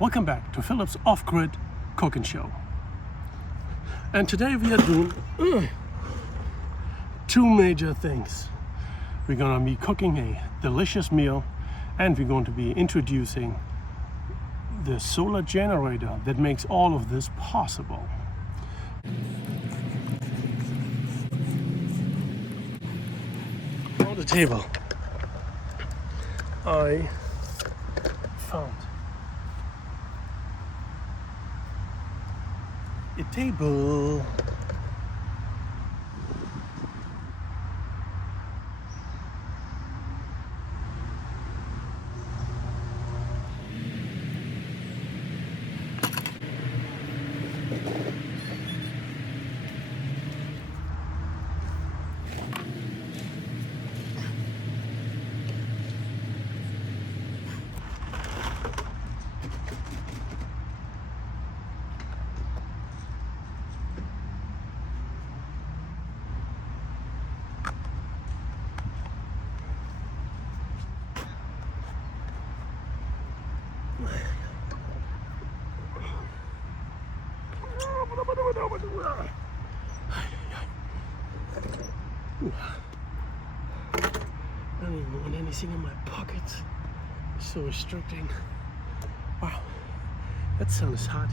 Welcome back to Philip's Off-Grid Cooking Show. And today we are doing two major things. We're going to be cooking a delicious meal, and we're going to be introducing the solar generator that makes all of this possible. On the table, I found a table. I don't even want anything in my pockets. It's so restricting. Wow, that sun is hot.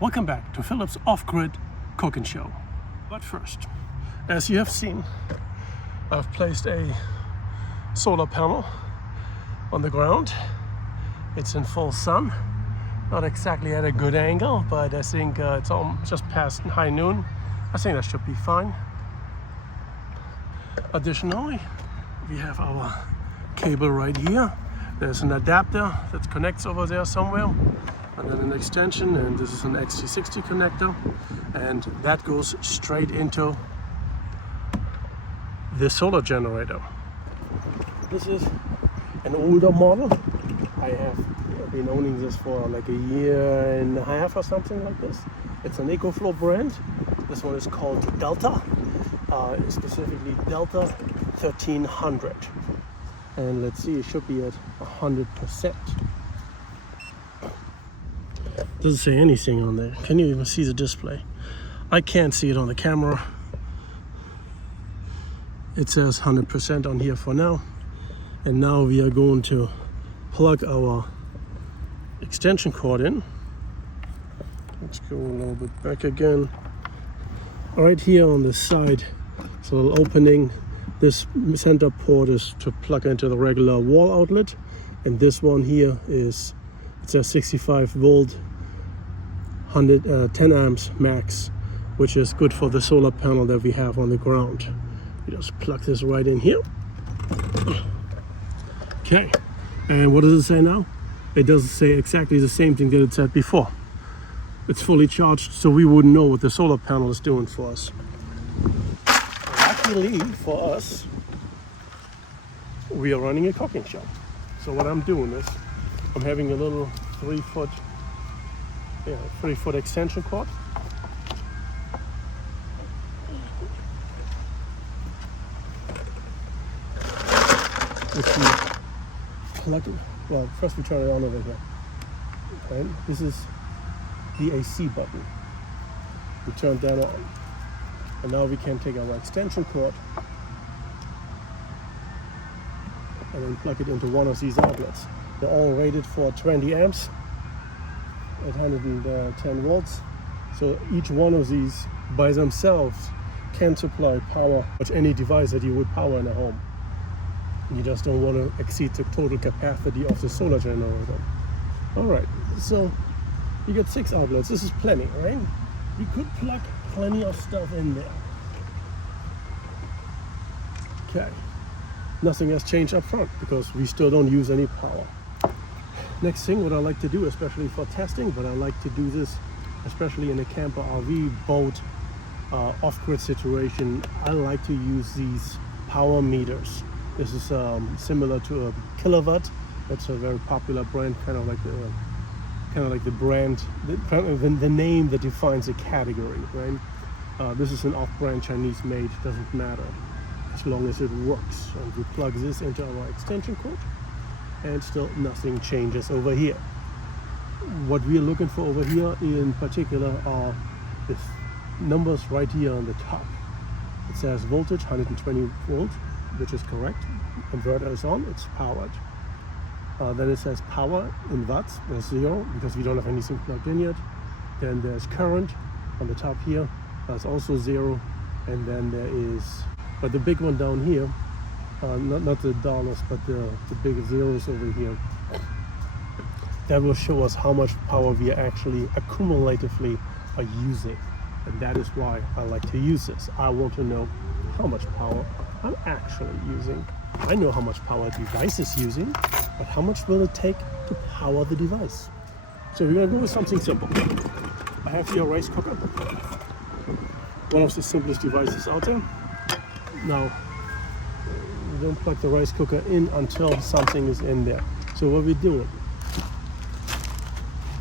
Welcome back to Philip's Off-Grid Cooking Show. But first, as you have seen, I've placed a solar panel on the ground. It's in full sun, not exactly at a good angle, but I think it's just past high noon. I think that should be fine. Additionally, we have our cable right here. There's an adapter that connects over there somewhere, and then an extension, and this is an XT60 connector, and that goes straight into the solar generator. This is an older model. I have been owning this for like a year and a half or something like this. It's an EcoFlow brand. This one is called Delta, specifically Delta 1300. And let's see, it should be at 100%. Doesn't say anything on there. Can you even see the display? I can't see it on the camera. It says 100% on here for now. And now we are going to plug our extension cord in. Let's go a little bit back again. Right here on the side, it's a little opening. This center port is to plug into the regular wall outlet. And this one here is, it's a 65 volt 10 amps max, which is good for the solar panel that we have on the ground. You just plug this right in here. Okay, and what does it say now? It doesn't say exactly the same thing that it said before. It's fully charged, so we wouldn't know what the solar panel is doing for us. Luckily for us, we are running a cooking show. So what I'm doing is, I'm having a little 3-foot extension cord. Which we plug in. Well, first we turn it on over here. Okay, this is the AC button. We turn that on. And now we can take our extension cord and then plug it into one of these outlets. They're all rated for 20 amps. At 110 volts, so each one of these by themselves can supply power to any device that you would power in a home. You just don't want to exceed the total capacity of the solar generator. All right, so you get 6 outlets. This is plenty, right? We could plug plenty of stuff in there. Okay, nothing has changed up front because we still don't use any power. Next thing, what I like to do, especially for testing, but I like to do this especially in a camper, RV, boat, off-grid situation, I like to use these power meters. This is similar to a kilowatt. That's a very popular brand, kind of like the brand, the name that defines a category, right? This is an off-brand Chinese made, doesn't matter as long as it works. And we plug this into our extension cord, and still nothing changes over here. What we are looking for over here in particular are the numbers right here on the top. It says voltage 120 volt, which is correct. Inverter is on, it's powered. Then it says power in watts, there's 0 because we don't have anything plugged in yet. Then there's current on the top here, that's also 0. And then there is, but the big one down here, not the dollars, but the big zeros over here, that will show us how much power we are actually accumulatively are using. And that is why I like to use this. I want to know how much power I'm actually using. I know how much power a device is using, but how much will it take to power the device? So we're going to go with something simple. I have here a rice cooker, one of the simplest devices out there. Now, we don't plug the rice cooker in until something is in there. So what we're doing,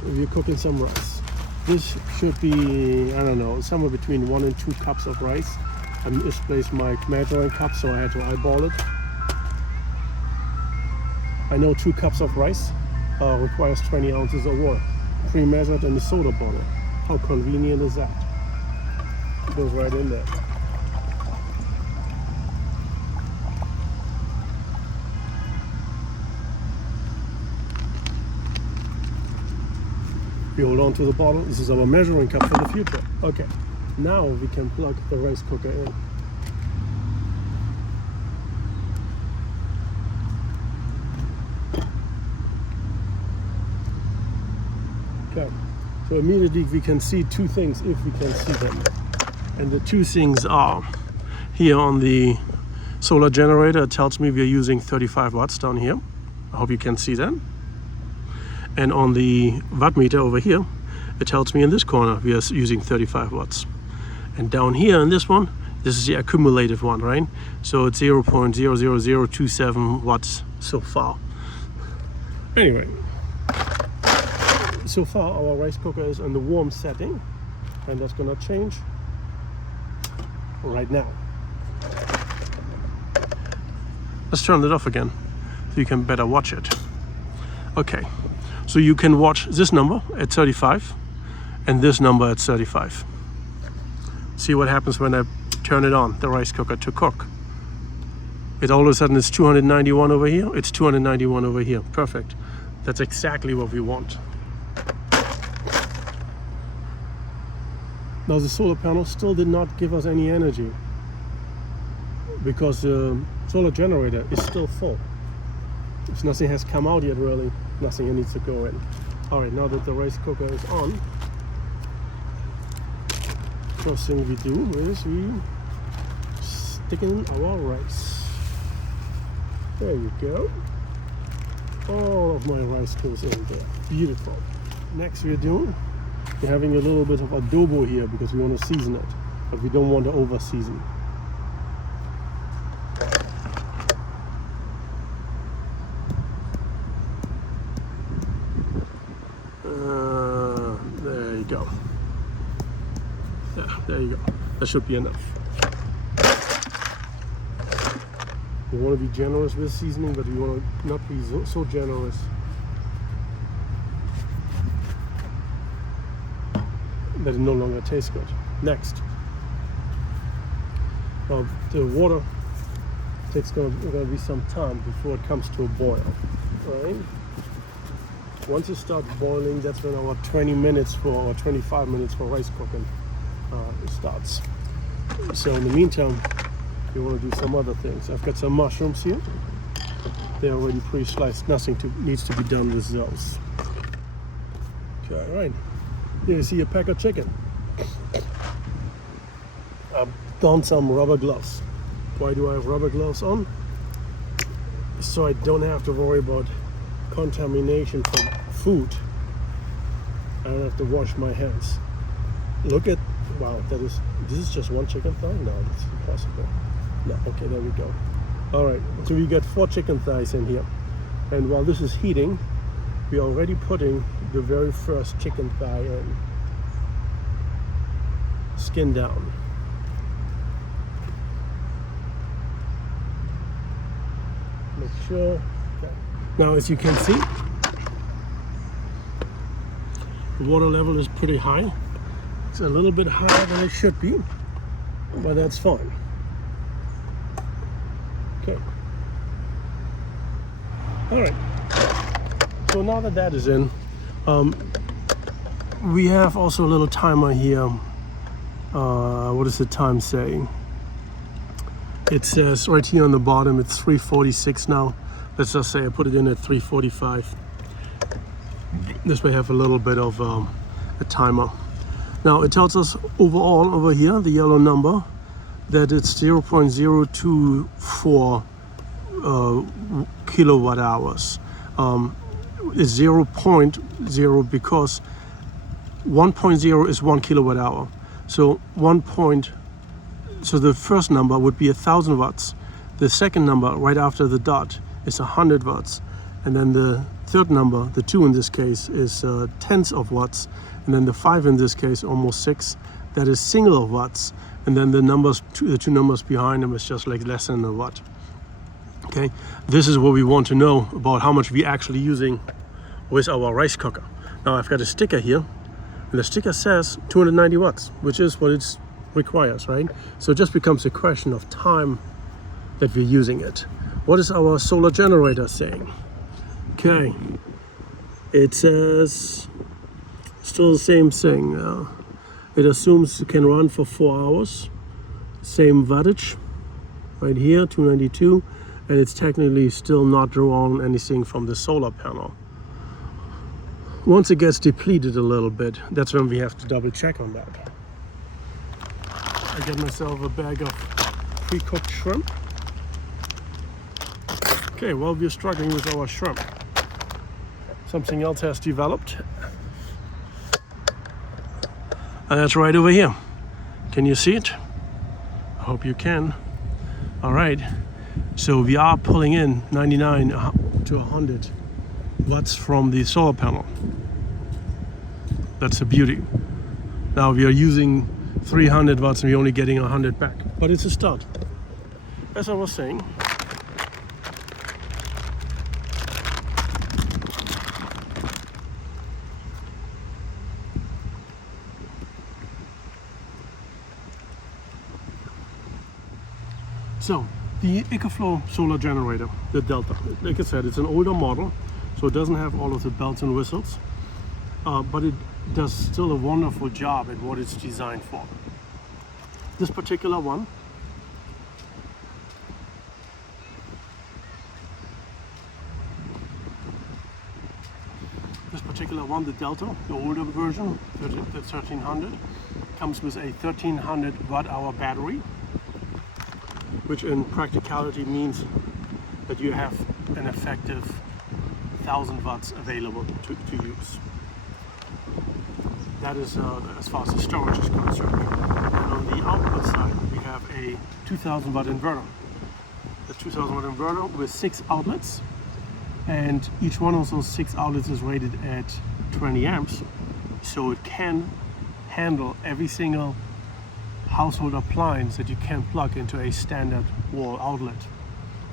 we're cooking some rice. This should be, I don't know, somewhere between 1 and 2 cups of rice. I misplaced my measuring cup, so I had to eyeball it. I know 2 cups of rice requires 20 ounces of water, pre-measured in the soda bottle. How convenient is that? It goes right in there. We hold on to the bottle. This is our measuring cup for the future. Okay, now we can plug the rice cooker in. Okay, so immediately we can see 2 things if we can see them. And the 2 things are, here on the solar generator, it tells me we are using 35 watts down here. I hope you can see that. And on the watt meter over here, it tells me in this corner we are using 35 watts. And down here in this one, this is the accumulated one, right? So it's 0.00027 watts so far. Anyway, so far our rice cooker is in the warm setting, and that's gonna change right now. Let's turn it off again so you can better watch it. Okay. So you can watch this number at 35 and this number at 35. See what happens when I turn it on, the rice cooker, to cook. It all of a sudden is 291 over here, it's 291 over here. Perfect. That's exactly what we want. Now the solar panel still did not give us any energy because the solar generator is still full. So nothing has come out yet really. Nothing needs to go in. Alright, now that the rice cooker is on, first thing we do is we stick in our rice. There you go. All of my rice goes in there. Beautiful. Next we're having a little bit of adobo here because we want to season it, but we don't want to over season. Go. Yeah, there you go. That should be enough. We want to be generous with seasoning, but we want to not be so generous that it no longer tastes good. Next, the water takes going to be some time before it comes to a boil, right? Once it starts boiling, that's when our 20 minutes or 25 minutes for rice cooking starts. So in the meantime, we want to do some other things. I've got some mushrooms here. They're already pre-sliced. Nothing needs to be done with those. Okay, all right. Here you see a pack of chicken. I've done some rubber gloves. Why do I have rubber gloves on? So I don't have to worry about contamination from food. I don't have to wash my hands. Look at Wow, this is just one chicken thigh? No, that's impossible. No, okay, there we go. All right, so we got 4 chicken thighs in here. And while this is heating, we're already putting the very first chicken thigh in. Skin down. Make sure. Okay. Now, as you can see, the water level is pretty high. It's a little bit higher than it should be, but that's fine. Okay. All right. So now that that is in, we have also a little timer here. What does the time say? It says right here on the bottom, it's 3:46 now. Let's just say I put it in at 3:45. This way have a little bit of a timer. Now it tells us overall over here, the yellow number, that it's 0.024 kilowatt hours. Is 0.0 because 1.0 is 1 kilowatt hour. So so the first number would be 1,000 watts. The second number right after the dot is 100 watts. And then the third number, the 2 in this case, is tenths of watts. And then the 5 in this case, almost 6, that is single of watts. And then the two numbers behind them is just like less than a watt. Okay, this is what we want to know about how much we're actually using with our rice cooker. Now I've got a sticker here, and the sticker says 290 watts, which is what it requires, right? So it just becomes a question of time that we're using it. What is our solar generator saying? Okay, it says still the same thing. It assumes it can run for 4 hours. Same wattage, right here, 292. And it's technically still not drawing anything from the solar panel. Once it gets depleted a little bit, that's when we have to double check on that. I get myself a bag of pre-cooked shrimp. Okay, well, we're struggling with our shrimp. Something else has developed. And that's right over here. Can you see it? I hope you can. All right. So we are pulling in 99 to 100 watts from the solar panel. That's the beauty. Now we are using 300 watts and we're only getting 100 back. But it's a start. As I was saying, so the EcoFlow solar generator, the Delta, like I said, it's an older model, so it doesn't have all of the bells and whistles, but it does still a wonderful job at what it's designed for. This particular one the Delta, the older version, the 1300, comes with a 1300 watt hour battery, which in practicality means that you have an effective 1,000 watts available to use. That is as far as the storage is concerned. And on the output side, we have a 2,000 watt inverter. The 2,000 watt inverter with 6 outlets, and each one of those 6 outlets is rated at 20 amps, so it can handle every single household appliance that you can plug into a standard wall outlet.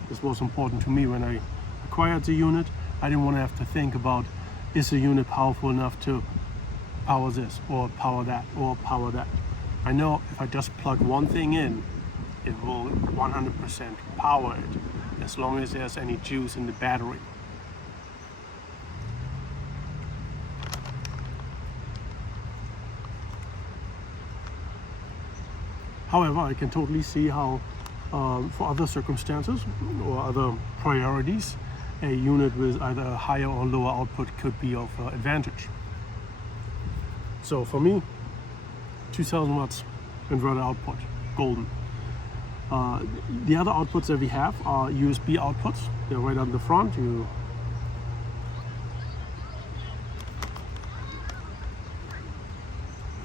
This was important to me when I acquired the unit. I didn't want to have to think about, is the unit powerful enough to power this or power that or power that. I know if I just plug one thing in, it will 100% power it as long as there's any juice in the battery. However, I can totally see how for other circumstances or other priorities, a unit with either a higher or lower output could be of advantage. So for me, 2,000 watts inverter output, golden. The other outputs that we have are USB outputs. They're right on the front. You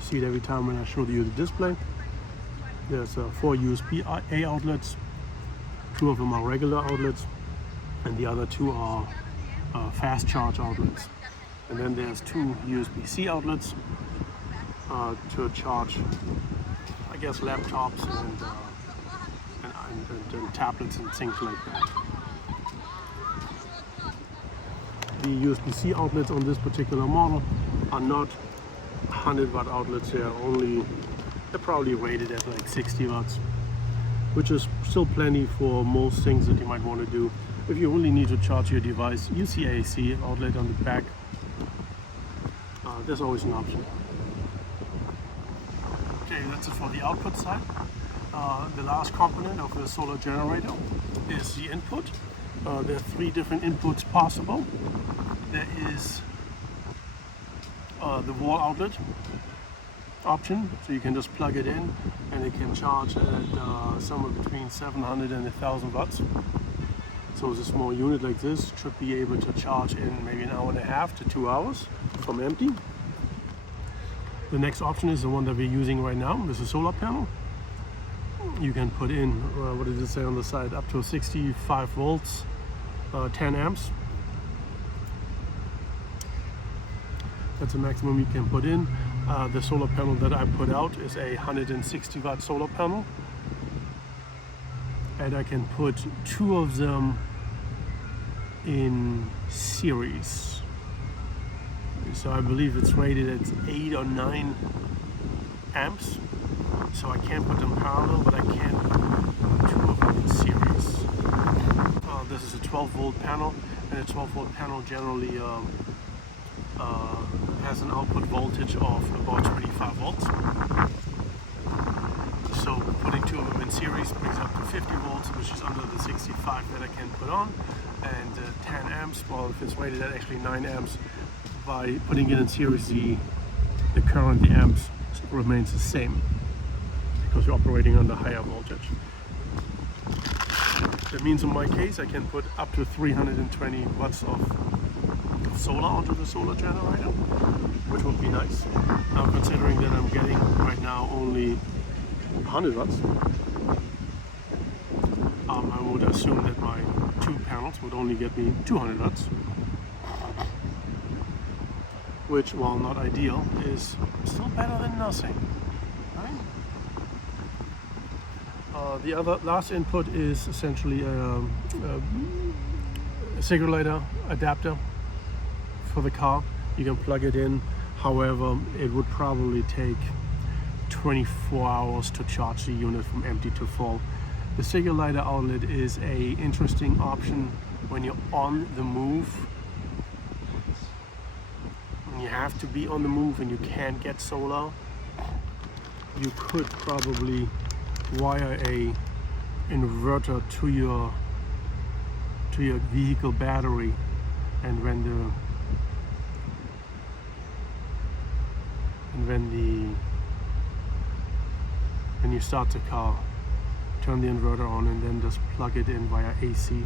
see it every time when I show you the display. There's 4 USB-A outlets, 2 of them are regular outlets, and the other 2 are fast charge outlets. And then there's 2 USB-C outlets to charge, I guess, laptops and tablets and things like that. The USB-C outlets on this particular model are not 100 watt outlets. They're probably rated at like 60 watts, which is still plenty for most things that you might want to do. If you really need to charge your device, you see AC outlet on the back. There's always an option. Okay, that's it for the output side. The last component of the solar generator is the input. There are 3 different inputs possible. There is the wall outlet option, so you can just plug it in and it can charge at somewhere between 700 and 1000 watts. So it's a small unit like this should be able to charge in maybe an hour and a half to 2 hours from empty. The next option is the one that we're using right now. This is a solar panel. You can put in, what does it say on the side, up to 65 volts, 10 amps. That's the maximum you can put in. The solar panel that I put out is a 160 watt solar panel. And I can put 2 of them in series. So I believe it's rated at 8 or 9 amps. So I can't put them parallel, but I can put 2 of them in series. This is a 12 volt panel, and a 12 volt panel generally has an output voltage of about 25 volts. So putting 2 of them in series brings up to 50 volts, which is under the 65 that I can put on. And 10 amps, well, if it's rated at actually 9 amps, by putting it in series, the current, the amps, remains the same because you're operating under higher voltage. That means in my case I can put up to 320 watts of solar onto the solar generator, which would be nice. Now considering that I'm getting right now only 100 watts, I would assume that my 2 panels would only get me 200 watts, which, while not ideal, is still better than nothing, right? The other last input is essentially a cigarette lighter adapter for the car. You can plug it in. However, it would probably take 24 hours to charge the unit from empty to full. The cigarette lighter outlet is a interesting option when you're on the move. When you have to be on the move and you can't get solar, you could probably wire a inverter to your vehicle battery, and when you start the car, turn the inverter on and then just plug it in via AC.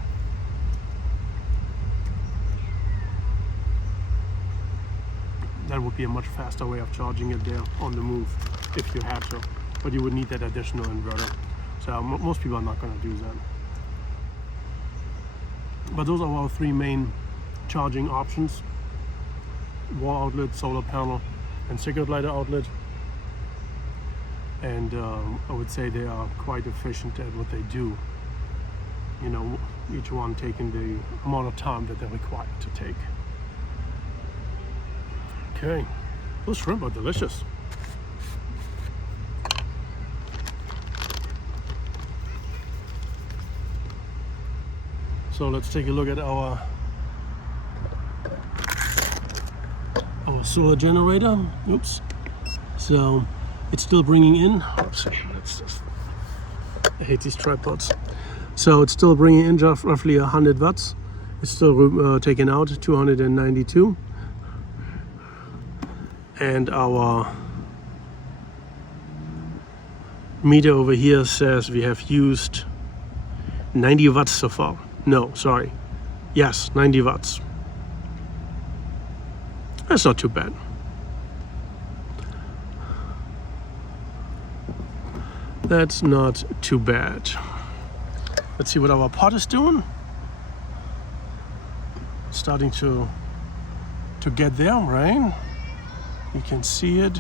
That would be a much faster way of charging it there on the move if you had to, but you would need that additional inverter. So most people are not going to do that. But those are our 3 main charging options: wall outlet, solar panel, and cigarette lighter outlet. And I would say they are quite efficient at what they do. You know, each one taking the amount of time that they're required to take. Okay, those shrimp are delicious. So let's take a look at our solar generator. Oops. So it's still bringing in. Oops, I hate these tripods. So it's still bringing in roughly 100 watts. It's still taking out 292. And our meter over here says we have used 90 watts so far. No, sorry. Yes, 90 watts. That's not too bad. That's not too bad. Let's see what our pot is doing. Starting to get there, right? You can see it.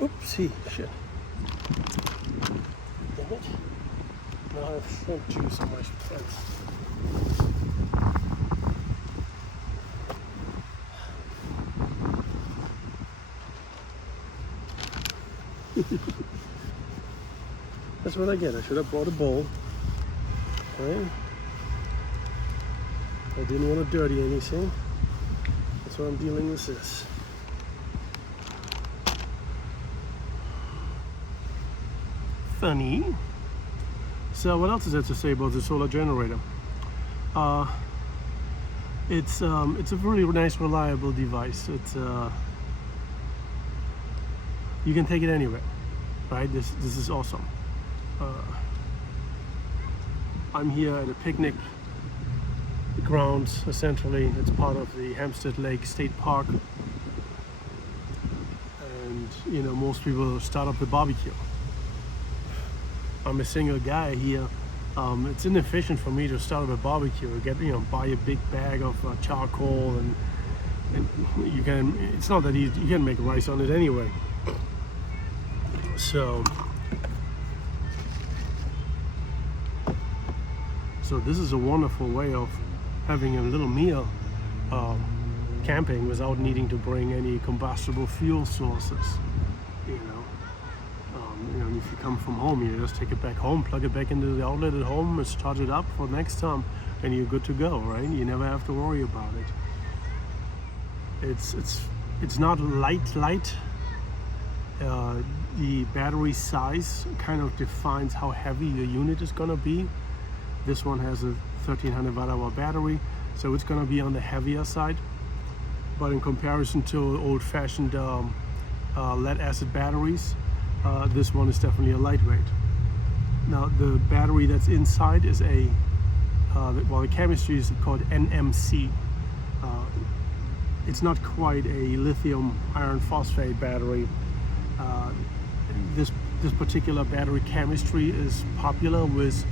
Oopsie, shit. Damn it. Now I have shrimp juice on my fence. That's what I get. I should have brought a bowl. Right? I didn't want to dirty anything. That's why I'm dealing with this. Funny. So what else is there to say about the solar generator? It's a really nice, reliable device. It's you can take it anywhere, right? This is awesome. I'm here at a picnic grounds. Essentially, it's part of the Hempstead Lake State Park, and you know, most people start up the barbecue. I'm a single guy here. It's inefficient for me to start up a barbecue. Buy a big bag of charcoal, and you can. It's not that easy. You can make rice on it anyway. So this is a wonderful way of having a little meal, camping without needing to bring any combustible fuel sources. If you come from home, you just take it back home, plug it back into the outlet at home, and start it up for next time, and you're good to go, right? You never have to worry about it. It's not light. The battery size kind of defines how heavy your unit is going to be. This one has a 1300 watt-hour battery, so it's going to be on the heavier side. But in comparison to old-fashioned lead-acid batteries, this one is definitely a lightweight. Now the battery that's inside is the chemistry is called NMC. It's not quite a lithium iron phosphate battery. This particular battery chemistry is popular with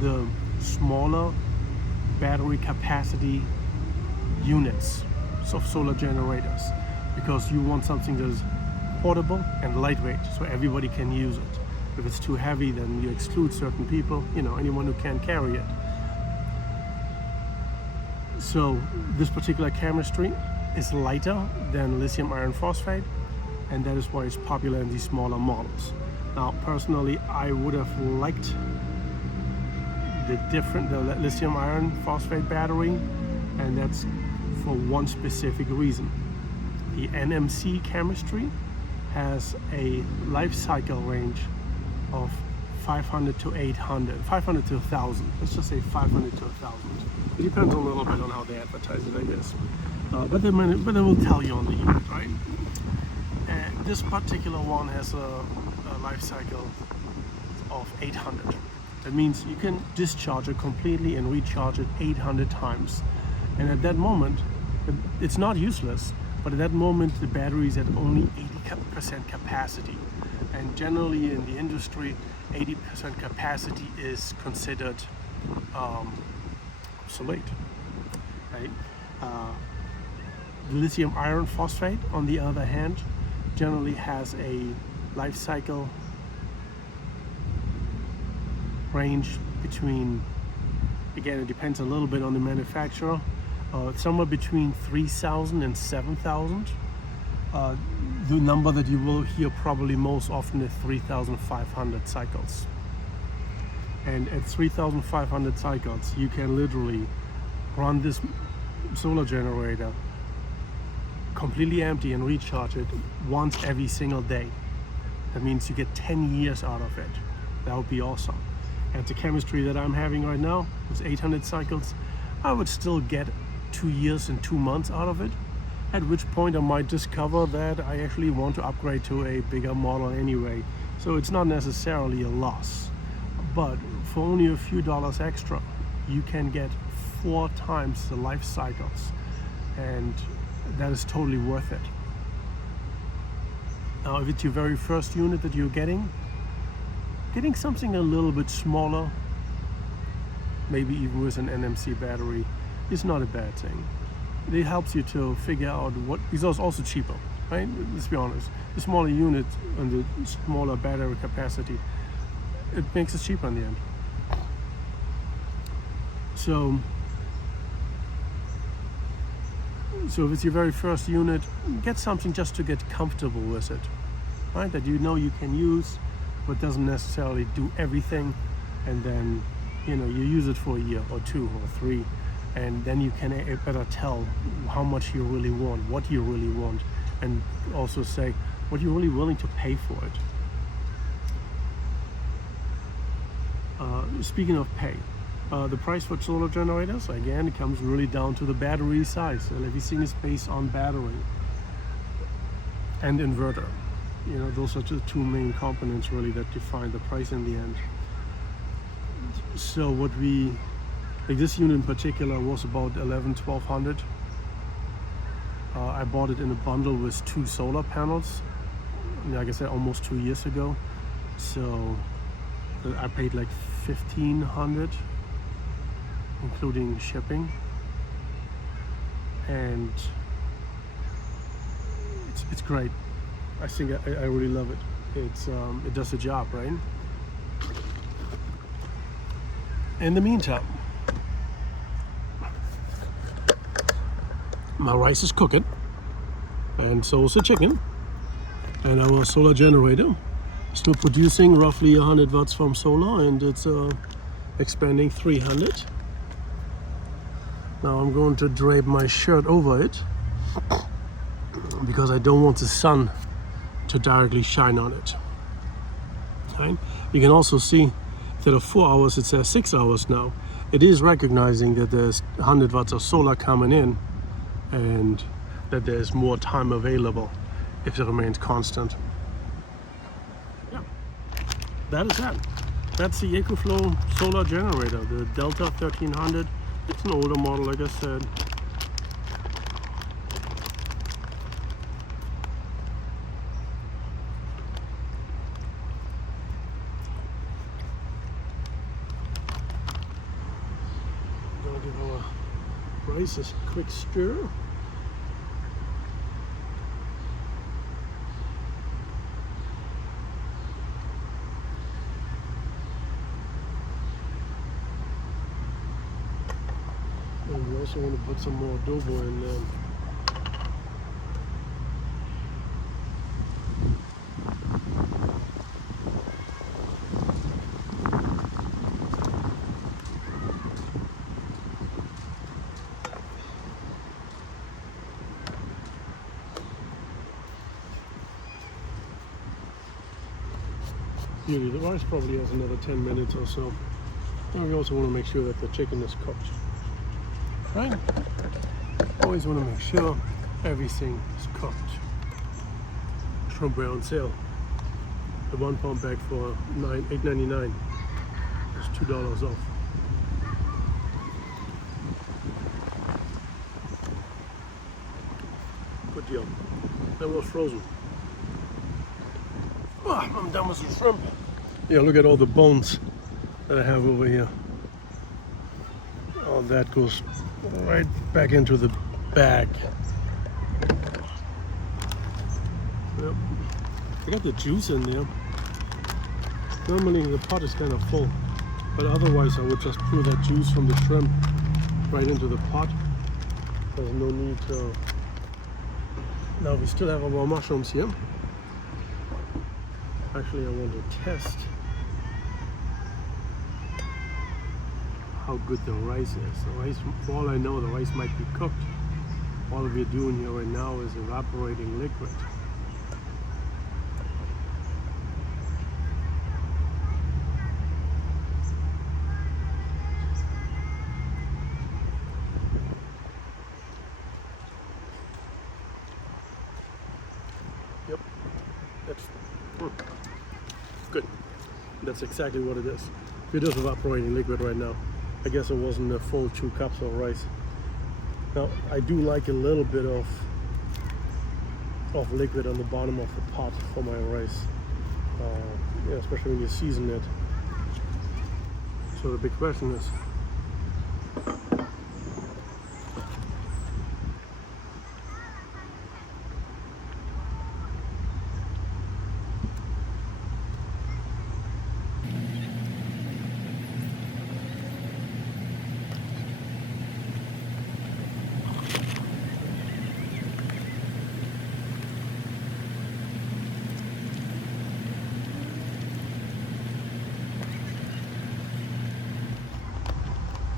the smaller battery capacity units of solar generators, because you want something that is portable and lightweight, so everybody can use it. If it's too heavy, then you exclude certain people, anyone who can't carry it. So this particular chemistry is lighter than lithium iron phosphate, and that is why it's popular in these smaller models. Now, personally, I would have liked the lithium iron phosphate battery, and that's for one specific reason. The NMC chemistry has a life cycle range of 500 to 800, 500 to 1,000. Let's just say 500 to 1,000. It depends a little bit on how they advertise it, I guess. But they will tell you on the unit, right? And this particular one has a life cycle of 800. That means you can discharge it completely and recharge it 800 times. And at that moment, it's not useless, but at that moment the battery is at only 80% capacity. And generally in the industry, 80% capacity is considered obsolete, right? Lithium iron phosphate, on the other hand, generally has a life cycle range between, again, it depends a little bit on the manufacturer, somewhere between 3,000 and 7,000. The number that you will hear probably most often is 3,500 cycles. And at 3,500 cycles, you can literally run this solar generator completely empty and recharge it once every single day. That means you get 10 years out of it. That would be awesome. At the chemistry that I'm having right now, with 800 cycles, I would still get 2 years and 2 months out of it. at which point I might discover that I actually want to upgrade to a bigger model anyway. So it's not necessarily a loss, but for only a few dollars extra, you can get 4 times the life cycles, and that is totally worth it. Now, if it's your very first unit that you're getting something a little bit smaller, maybe even with an NMC battery, is not a bad thing. It helps you to figure out what, because it's also cheaper, right? Let's be honest. The smaller unit and the smaller battery capacity, it makes it cheaper in the end. So if it's your very first unit, get something just to get comfortable with it, right? That you know you can use, but doesn't necessarily do everything. And then, you use it for a year or 2 or 3, and then you can better tell how much you really want, what you really want, and also say what you're really willing to pay for it. Speaking of pay, the price for solar generators, again, it comes really down to the battery size, and everything is based on battery and inverter. Those are the 2 main components really that define the price in the end. So this unit in particular was about $1,100-$1,200. I bought it in a bundle with 2 solar panels, like I said, almost 2 years ago. So I paid like $1,500, including shipping, and it's great. I think I really love it. It does the job, right? In the meantime, my rice is cooking, and so is the chicken, and our solar generator is still producing roughly 100 watts from solar, and it's expanding 300. Now I'm going to drape my shirt over it because I don't want the sun to directly shine on it. Okay? You can also see instead of 4 hours, it says 6 hours now. It is recognizing that there's 100 watts of solar coming in, and that there's more time available if it remains constant. Yeah, that is that. That's the EcoFlow solar generator, the Delta 1300. It's an older model, like I said. Gonna give our rice a quick stir. And we also want to put some more adobo in there. Usually the rice probably has another 10 minutes or so. And we also want to make sure that the chicken is cooked. Right? Always want to make sure everything is cooked. Shrimp were on sale. The 1 pound bag for $8.99. It's $2 off. Good deal. That was frozen. Oh, I'm done with the shrimp. Yeah, look at all the bones that I have over here. All that goes right back into the bag. Yep. I got the juice in there. Normally the pot is kind of full, but otherwise I would just pour that juice from the shrimp right into the pot. There's no need to. Now we still have our mushrooms here. Actually, I want to test how good the rice is. The rice, for all I know, the rice might be cooked. All we're doing here right now is evaporating liquid. That's exactly what it is. We're just evaporating liquid right now. I guess it wasn't a full 2 cups of rice. Now, I do like a little bit of liquid on the bottom of the pot for my rice, yeah, especially when you season it. So the big question is,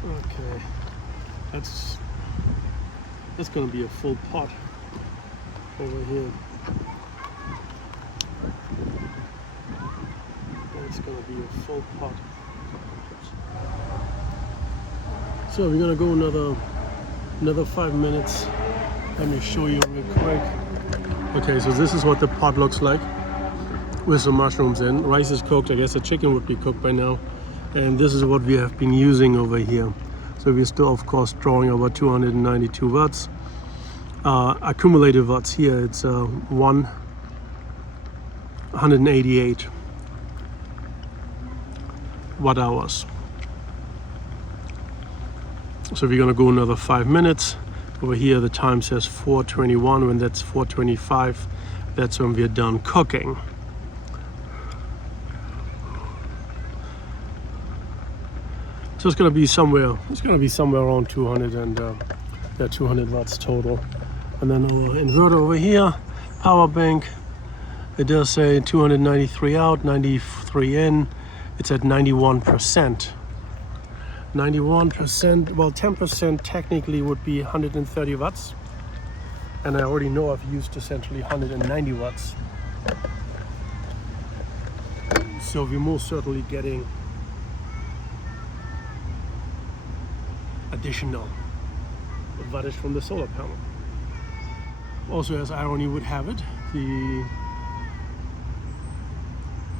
okay, that's gonna be a full pot over here. That's gonna be a full pot. So we're gonna go another 5 minutes. Let me show you real quick. Okay, so this is what the pot looks like with the mushrooms in. Rice is cooked. I guess the chicken would be cooked by now. And this is what we have been using over here. So we're still, of course, drawing over 292 watts. Accumulated watts here, it's 188 watt hours. So we're gonna go another 5 minutes. Over here the time says 4:21. When that's 4:25, that's when we're done cooking. So it's gonna be somewhere around 200 and 200 watts total. And then our inverter over here, power bank, it does say 293 out, 93 in. It's at 91%. 91%, well 10% technically would be 130 watts. And I already know I've used essentially 190 watts. So we're most certainly getting additional wattage from the solar panel. Also, as irony would have it,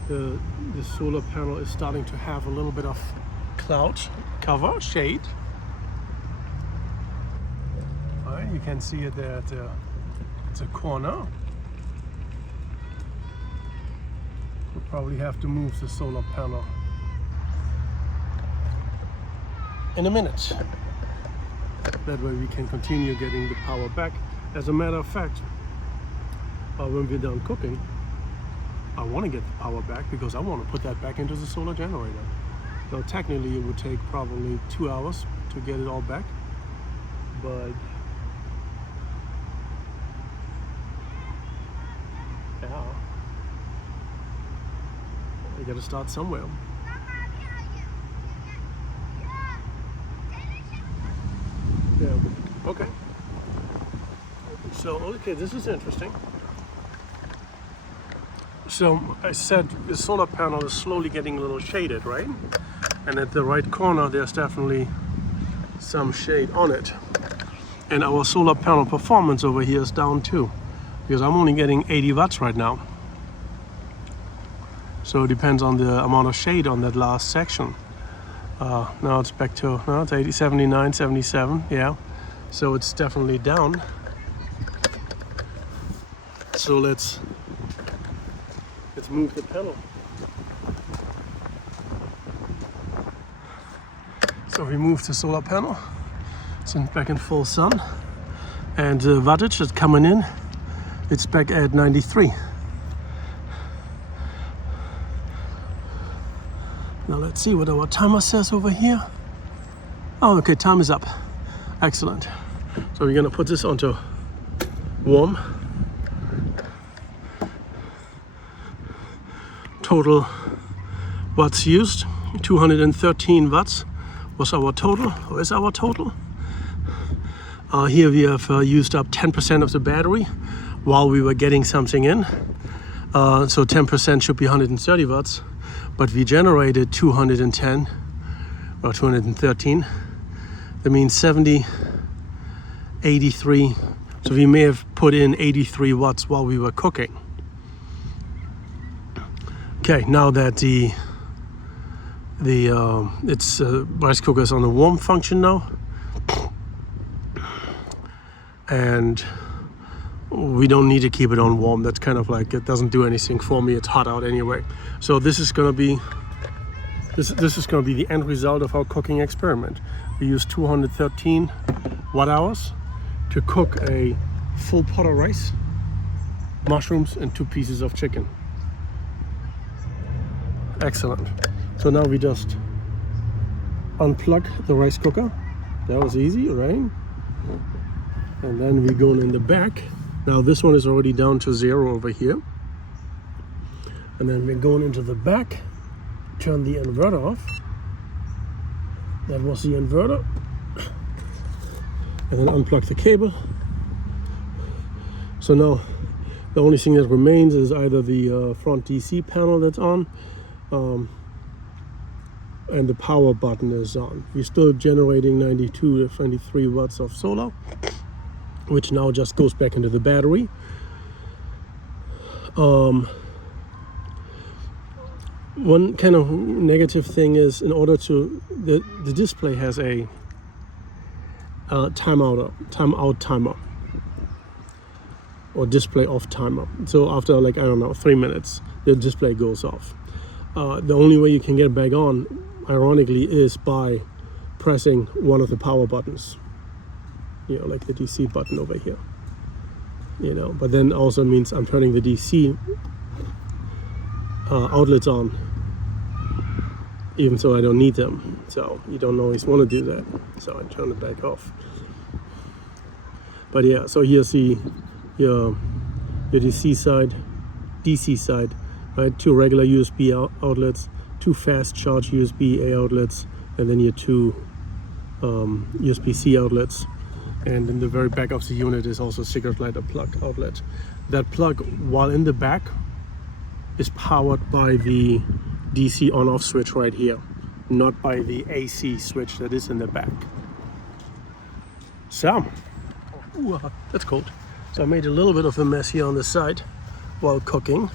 the solar panel is starting to have a little bit of cloud cover, shade. All right, you can see it there at the corner. We'll probably have to move the solar panel in a minute. That way we can continue getting the power back. As a matter of fact, when we're done cooking, I want to get the power back because I want to put that back into the solar generator. Now technically it would take probably 2 hours to get it all back, but yeah, I gotta start somewhere. Yeah, okay. So, okay, this is interesting. So I said the solar panel is slowly getting a little shaded, right? And at the right corner, there's definitely some shade on it. And our solar panel performance over here is down too, because I'm only getting 80 watts right now. So it depends on the amount of shade on that last section. Now it's back to, no, it's 80, 79, 77, yeah. So it's definitely down. So let's move the panel. So we moved the solar panel. It's back in full sun. And the wattage is coming in. It's back at 93. Now let's see what our timer says over here. Oh, okay, time is up. Excellent. So we're gonna put this onto warm. Total watts used, 213 watts was our total, or is our total. Here we have used up 10% of the battery while we were getting something in. So 10% should be 130 watts, but we generated 210 or 213. That means 70, 83. So we may have put in 83 watts while we were cooking. Okay, now that the rice cooker is on the warm function now, and we don't need to keep it on warm. That's kind of like, it doesn't do anything for me. It's hot out anyway. So this is gonna be the end result of our cooking experiment. We use 213 watt hours to cook a full pot of rice, mushrooms, and 2 pieces of chicken. Excellent. So now we just unplug the rice cooker. That was easy, right? And then we go in the back. Now this one is already down to 0 over here. And then we're going into the back, turn the inverter off. That was the inverter. And then unplug the cable. So now the only thing that remains is either the front DC panel that's on, and the power button is on. We're still generating 92 to 23 watts of solar, which now just goes back into the battery. One kind of negative thing is, in order to, the display has a timeout timer, or display off timer. So after, like, I don't know, 3 minutes, the display goes off. The only way you can get it back on, ironically, is by pressing one of the power buttons, you know, like the DC button over here, you know. But then also means I'm turning the DC outlets on, even so I don't need them. So you don't always want to do that, so I turn it back off. But yeah, so here's your DC side, right? 2 regular USB outlets, 2 fast charge USB-A outlets, and then your 2 USB-C outlets. And in the very back of the unit is also a cigarette lighter plug outlet. That plug, while in the back, is powered by the DC on-off switch right here, not by the AC switch that is in the back. So, ooh, that's cold. So I made a little bit of a mess here on the side while cooking.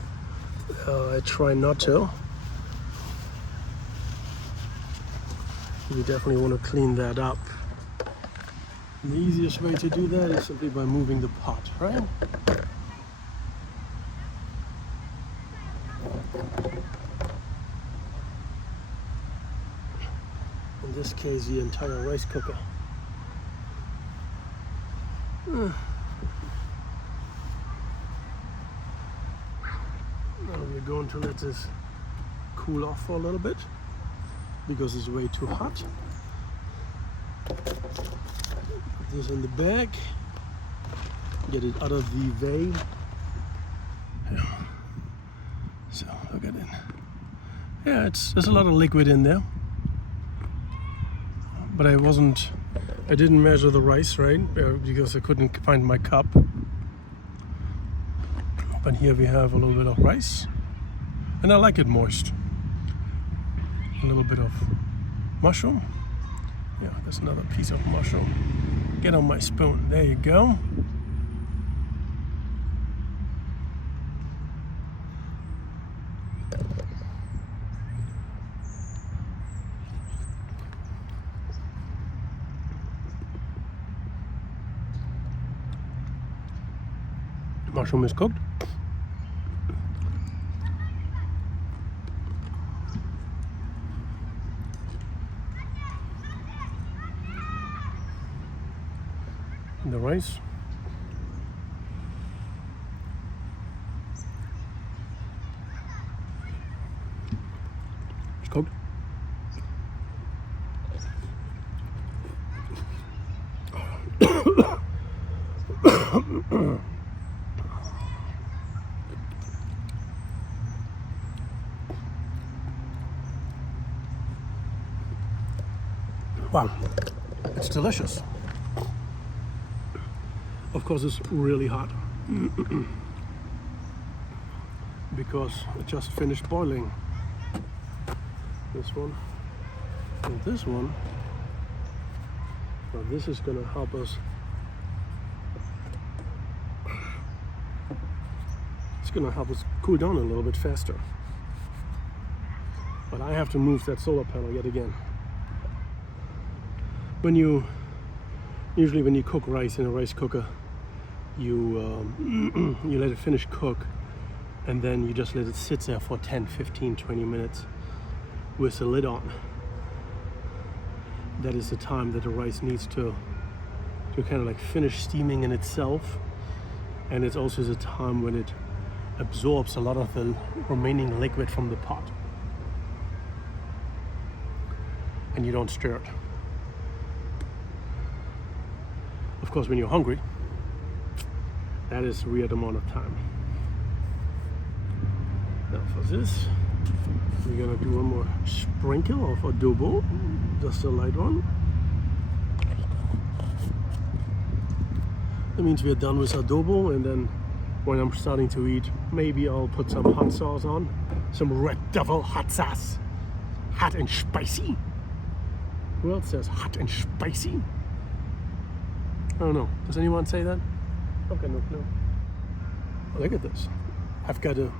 I try not to. You definitely want to clean that up. And the easiest way to do that is simply by moving the pot, right? In this case, the entire rice cooker. Now we're going to let this cool off for a little bit because it's way too hot. Put this in the bag, get it out of the way. Yeah. So look at it. Yeah, there's a lot of liquid in there, but I didn't measure the rice, right? Because I couldn't find my cup. But here we have a little bit of rice, and I like it moist. A little bit of mushroom. Yeah, there's another piece of mushroom. Get on my spoon. There you go. Mushroom is cooked. And the rice. It's cooked. Wow, it's delicious. Of course, it's really hot because it just finished boiling. This one and this one. Well, this is going to help us. It's going to help us cool down a little bit faster. But I have to move that solar panel yet again. Usually when you cook rice in a rice cooker, you you let it finish cook, and then you just let it sit there for 10, 15, 20 minutes with the lid on. That is the time that the rice needs to kind of like finish steaming in itself, and it's also the time when it absorbs a lot of the remaining liquid from the pot, and you don't stir it. Of course, when you're hungry, that is a weird amount of time. Now for this, we're gonna do one more sprinkle of adobo, just a light one. That means we're done with adobo, and then when I'm starting to eat, maybe I'll put some hot sauce on, some Red Devil hot sauce, hot and spicy. Who else says hot and spicy? I don't know. Does anyone say that? I've got no clue. Look at this. I've got a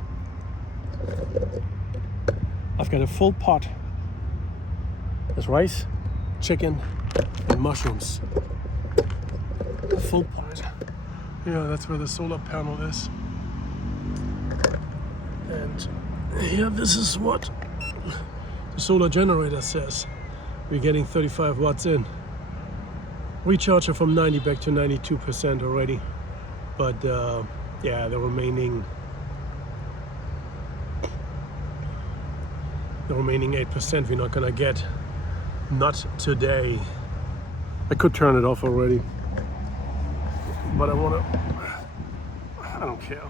full pot. There's rice, chicken, and mushrooms. A full pot. Yeah, that's where the solar panel is. And here, this is what the solar generator says. We're getting 35 watts in. Recharge it from 90 back to 92% already. But yeah, the remaining 8% we're not gonna get. Not today. I could turn it off already, but I don't care.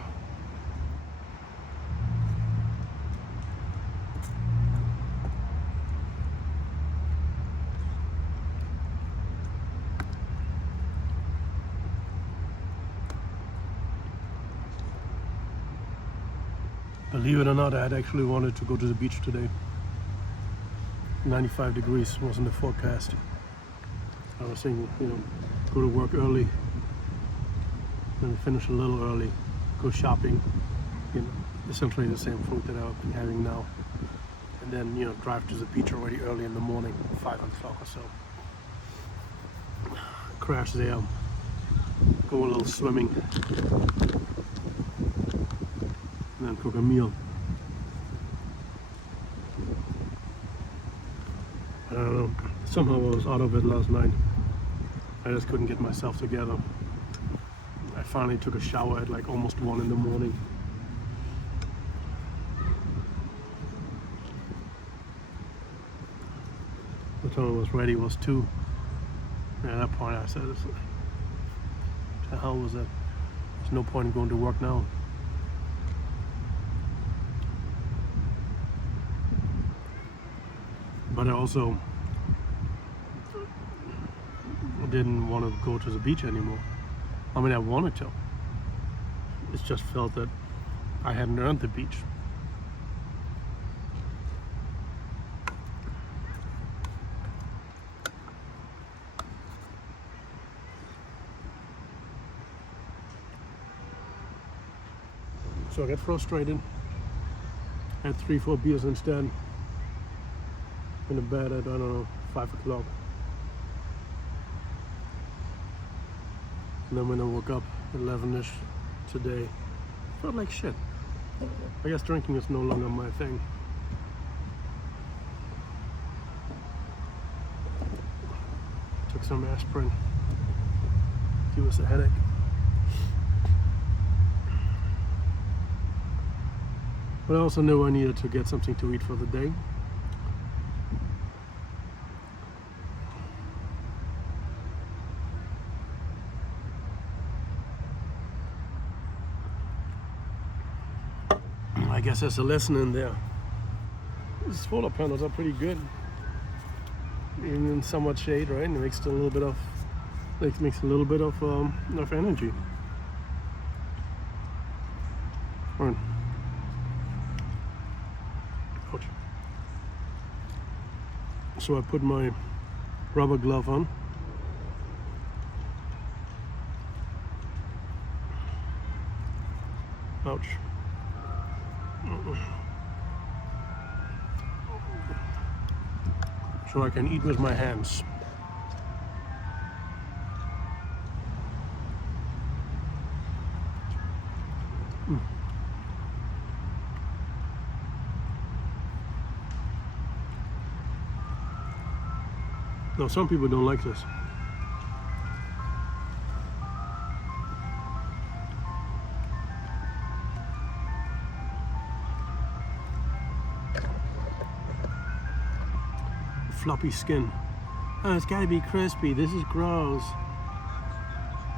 Believe it or not, I had actually wanted to go to the beach today. 95 degrees was in the forecast. I was thinking, go to work early, then finish a little early, go shopping, essentially the same food that I've been having now. And then, drive to the beach already early in the morning, 5 o'clock or so. Crash there, go a little swimming, and then cook a meal. I don't know, somehow I was out of it last night. I just couldn't get myself together. I finally took a shower at like almost 1 in the morning. The time I was ready was 2. And at that point I said, what the hell was that? There's no point in going to work now. But I also didn't want to go to the beach anymore. I mean, I wanted to. It just felt that I hadn't earned the beach. So I got frustrated. I had 3-4 beers instead. In the bed at, 5 o'clock. And then when I woke up at 11-ish today, felt like shit. I guess drinking is no longer my thing. Took some aspirin. Give us a headache. But I also knew I needed to get something to eat for the day. I guess there's a lesson in there. These solar panels are pretty good, even in somewhat shade, right? And it makes a little bit of energy. Right. Ouch. So I put my rubber glove on. Ouch. so I can eat with my hands. Now some people don't like this. Floppy skin. Oh, it's gotta be crispy. This is gross.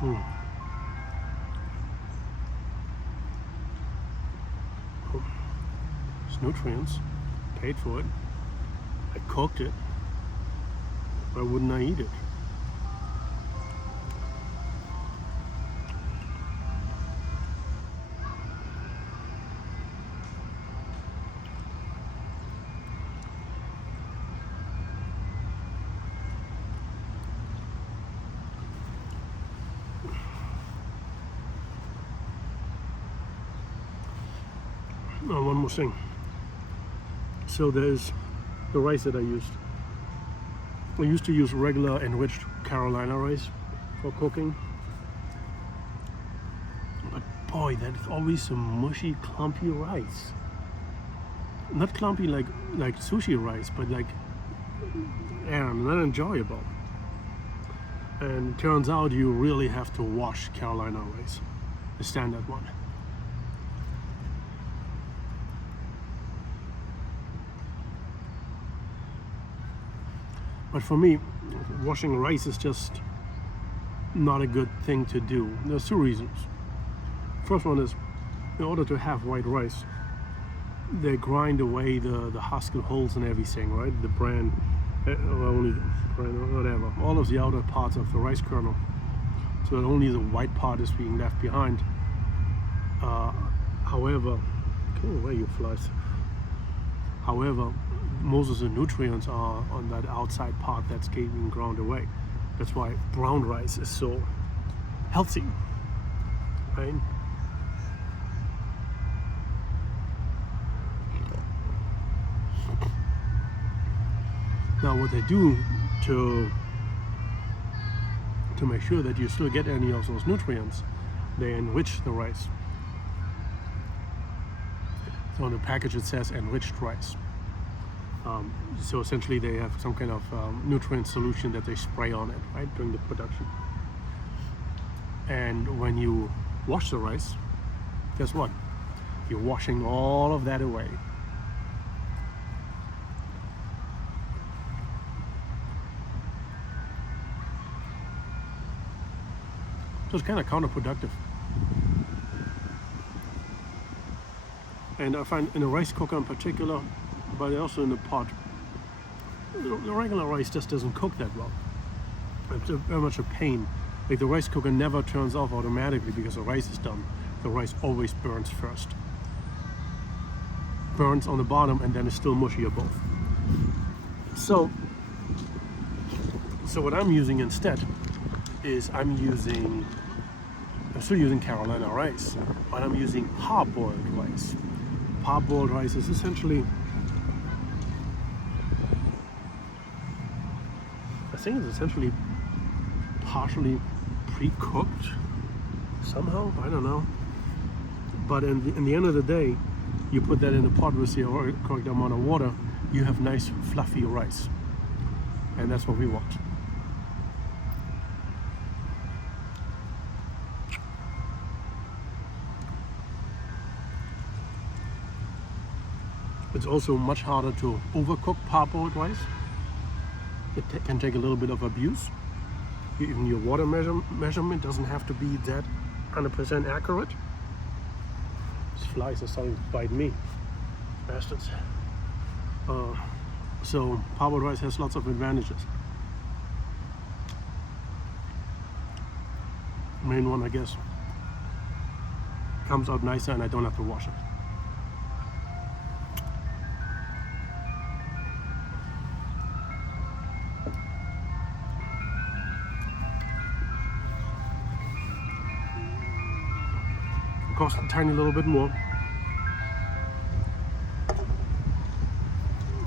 Oh, it's nutrients. Paid for it. I cooked it. Why wouldn't I eat it? Oh, one more thing. So there's the rice that I used. I used to use regular enriched Carolina rice for cooking. But boy, that's always some mushy, clumpy rice. Not clumpy like sushi rice, but like, not enjoyable. And turns out you really have to wash Carolina rice, the standard one. But for me, washing rice is just not a good thing to do. There's two reasons. First one is, in order to have white rice, they grind away the husk and holes and everything, right? The bran, whatever, all of the outer parts of the rice kernel, so that only the white part is being left behind. However, go away, you flies. However, most of the nutrients are on that outside part that's getting ground away. That's why brown rice is so healthy, right? Now what they do to make sure that you still get any of those nutrients, they enrich the rice. So on the package it says enriched rice. So essentially they have some kind of nutrient solution that they spray on it, right, during the production. And when you wash the rice, guess what? You're washing all of that away. So it's kind of counterproductive. And I find in a rice cooker in particular, but also in the pot, the regular rice just doesn't cook that well. It's very much a pain. Like the rice cooker never turns off automatically because the rice is done. The rice always burns first. Burns on the bottom and then is still mushy above. So what I'm using instead is I'm still using Carolina rice, but I'm using hard-boiled rice. Hard-boiled rice is essentially, I think it's essentially partially pre-cooked somehow, I don't know. But in the end of the day, you put that in a pot with the correct amount of water, you have nice fluffy rice. And that's what we want. It's also much harder to overcook parboiled rice. It can take a little bit of abuse. Even your water measurement doesn't have to be that 100% accurate. These flies are starting to bite me, bastards. So parboiled rice has lots of advantages. Main one, I guess, comes out nicer and I don't have to wash it. Cost a tiny little bit more,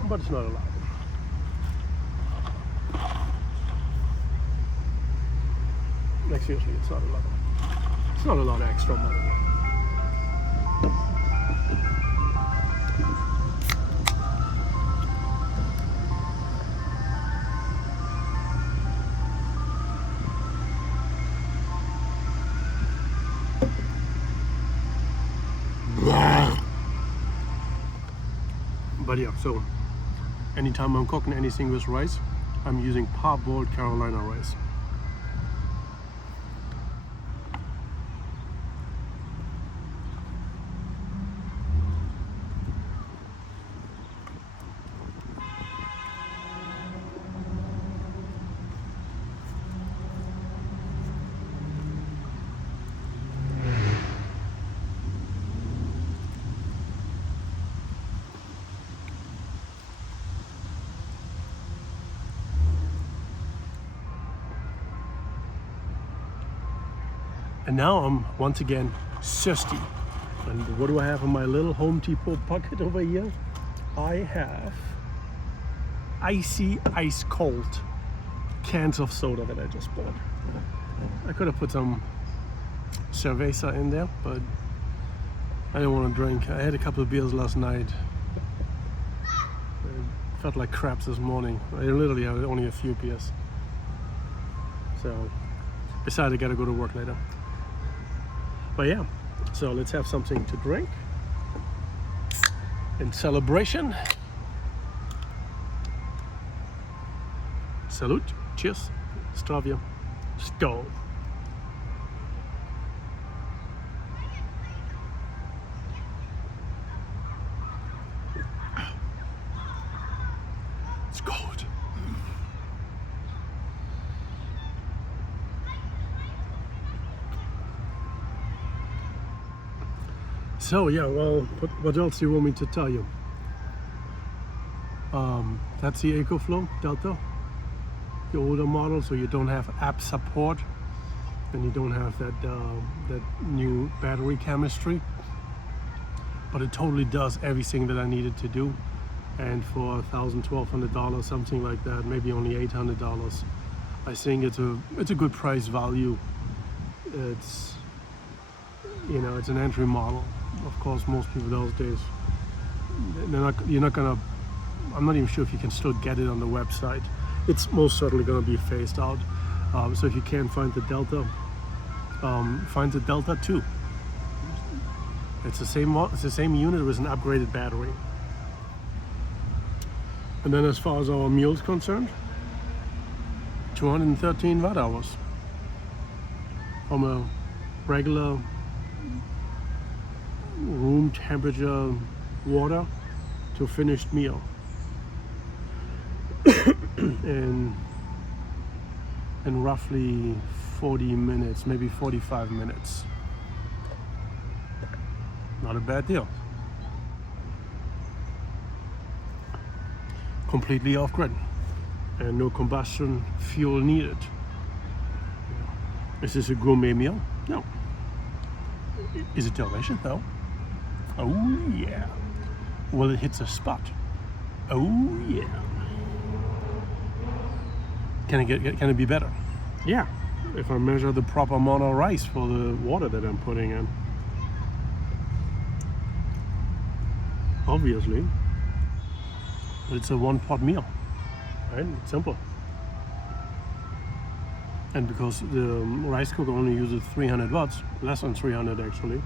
but it's not a lot. Like seriously, it's not a lot. It's not a lot of extra money. But yeah, so anytime I'm cooking anything with rice, I'm using parboiled Carolina rice. And now I'm once again thirsty. And what do I have in my little Home Depot pocket over here? I have ice cold cans of soda that I just bought. I could have put some cerveza in there, but I didn't want to drink. I had a couple of beers last night. I felt like crap this morning. I literally had only a few beers. So, besides, I gotta go to work later. But yeah, so let's have something to drink in celebration. Salute, cheers, zdravia, skål. It's cold. So yeah, well, what else do you want me to tell you? That's the EcoFlow Delta, the older model, so you don't have app support, and you don't have that new battery chemistry. But it totally does everything that I needed to do, and for $1,000–1,200, something like that, maybe only $800, I think it's a good price value. It's, you know, it's an entry model. Of course, most people those days, you're not gonna, I'm not even sure if you can still get it on the website. It's most certainly gonna be phased out. So if you can't find the Delta, find the Delta 2. It's the same unit with an upgraded battery. And then as far as our meal is concerned, 213 watt hours from a regular room temperature water to finished meal. in roughly 40 minutes, maybe 45 minutes. Not a bad deal. Completely off grid and no combustion fuel needed. Is this a gourmet meal? No. Is it delicious though? Oh yeah. Will it hit the spot? Oh yeah. Can it be better? Yeah, if I measure the proper amount of rice for the water that I'm putting in. Obviously, it's a one-pot meal, right? It's simple. And because the rice cooker only uses 300 watts, less than 300 actually,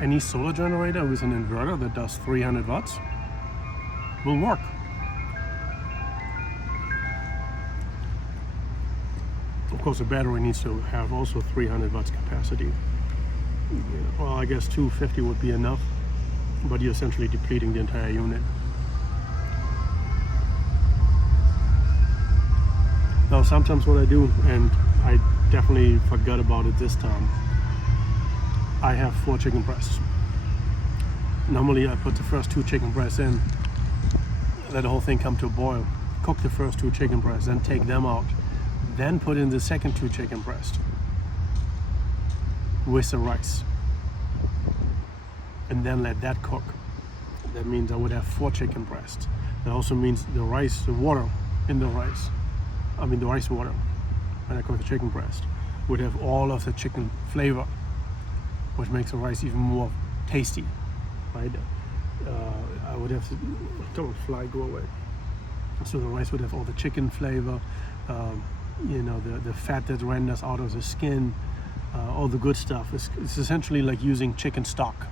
any solar generator with an inverter that does 300 watts will work. Of course, the battery needs to have also 300 watts capacity. Well, I guess 250 would be enough, but you're essentially depleting the entire unit. Now, sometimes what I do, and I definitely forgot about it this time, I have 4 chicken breasts. Normally, I put the first 2 chicken breasts in, let the whole thing come to a boil, cook the first 2 chicken breasts, then take them out, then put in the second 2 chicken breasts with the rice, and then let that cook. That means I would have 4 chicken breasts. That also means the rice, the water in the rice, the rice water when I cook the chicken breast, would have all of the chicken flavor, which makes the rice even more tasty, right? I would have to, don't fly, go away. So the rice would have all the chicken flavor, you know, the fat that renders out of the skin, all the good stuff. It's essentially like using chicken stock,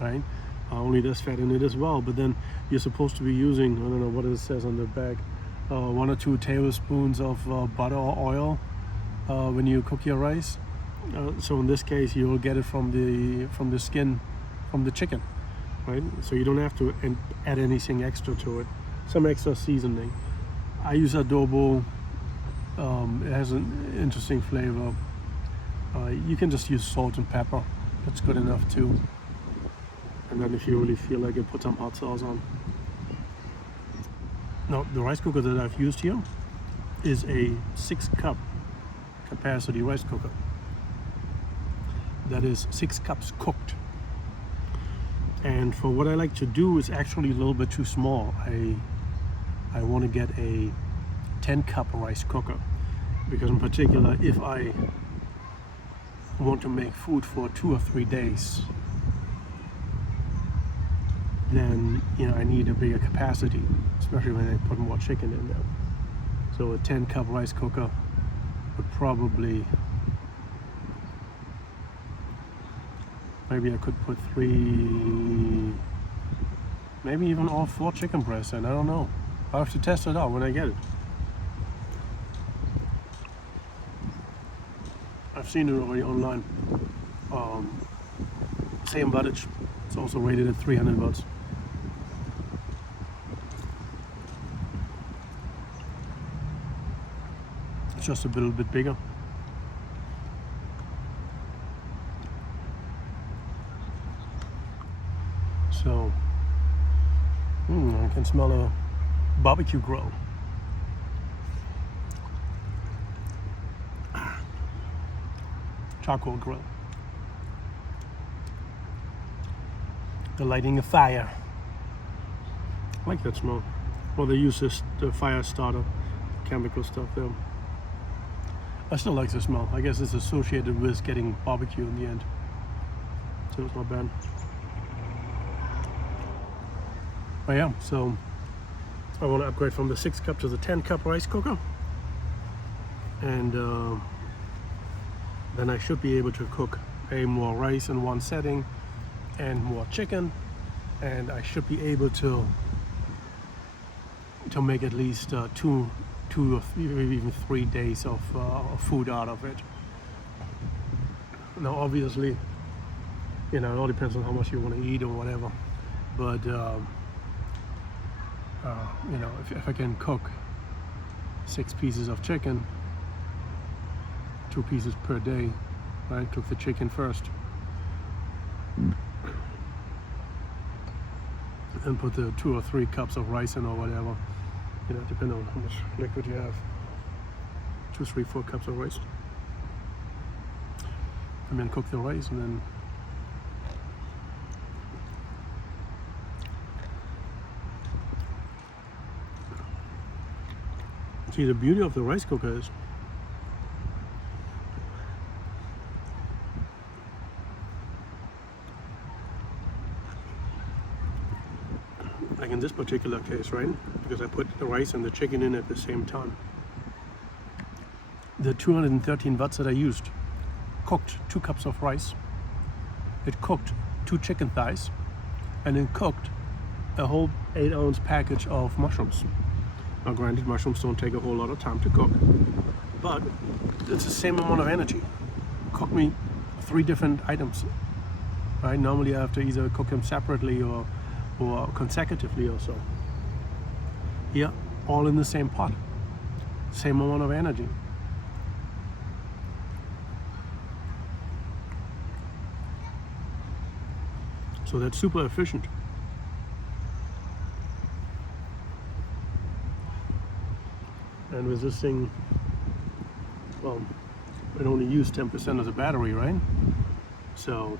right? Only there's fat in it as well, but then you're supposed to be using, I don't know what it says on the bag, 1 or 2 tablespoons of butter or oil when you cook your rice. So in this case, you will get it from the skin, from the chicken, right? So you don't have to add anything extra to it. Some extra seasoning. I use adobo. It has an interesting flavor. You can just use salt and pepper. That's good enough too. And then if you really feel like it, put some hot sauce on. Now, the rice cooker that I've used here is a 6-cup capacity rice cooker. That is 6 cups cooked. And for what I like to do, is actually a little bit too small. I want to get a 10-cup rice cooker, because in particular, if I want to make food for 2 or 3 days, then I need a bigger capacity, especially when I put more chicken in there. So a 10-cup rice cooker would probably, maybe I could put 3, maybe even all 4 chicken breasts in. I don't know. I'll have to test it out when I get it. I've seen it already online. Same wattage. It's also rated at 300 watts. It's just a little bit bigger. So, I can smell a barbecue grill. Charcoal grill. They're lighting a fire. I like that smell. Well, they use the fire starter, chemical stuff there. I still like the smell. I guess it's associated with getting barbecue in the end. So it's not bad. But yeah, so I want to upgrade from the 6-cup to the 10-cup rice cooker. And then I should be able to cook more rice in one setting and more chicken. And I should be able to make at least 2 or maybe even 3 days of food out of it. Now obviously, it all depends on how much you want to eat or whatever, but if I can cook 6 pieces of chicken, 2 pieces per day, right? Cook the chicken first and put the 2 or 3 cups of rice in or whatever, depending on how much liquid you have. 2, 3, 4 cups of rice. And then cook the rice, and then see, the beauty of the rice cooker is like in this particular case, right? Because I put the rice and the chicken in at the same time. The 213 watts that I used cooked 2 cups of rice. It cooked 2 chicken thighs, and it cooked a whole 8-ounce package of mushrooms. Now granted, mushrooms don't take a whole lot of time to cook, but it's the same amount of energy. Cook me 3 different items, right? Normally I have to either cook them separately or consecutively or so. Yeah, all in the same pot, same amount of energy. So that's super efficient. And with this thing, well, it only used 10% of the battery, right? So,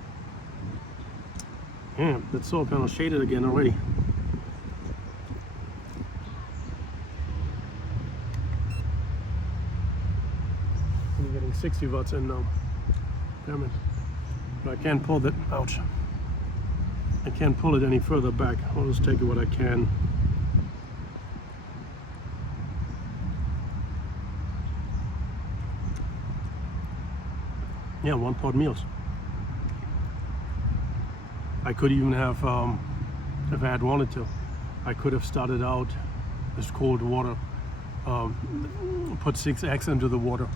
yeah, that solar panel shaded again already. 60 watts in now. Damn it. But I can't pull that. Ouch. I can't pull it any further back. I'll just take it what I can. Yeah, 1 pot meals. I could even have, if I had wanted to, I could have started out with cold water, put 6 eggs into the water,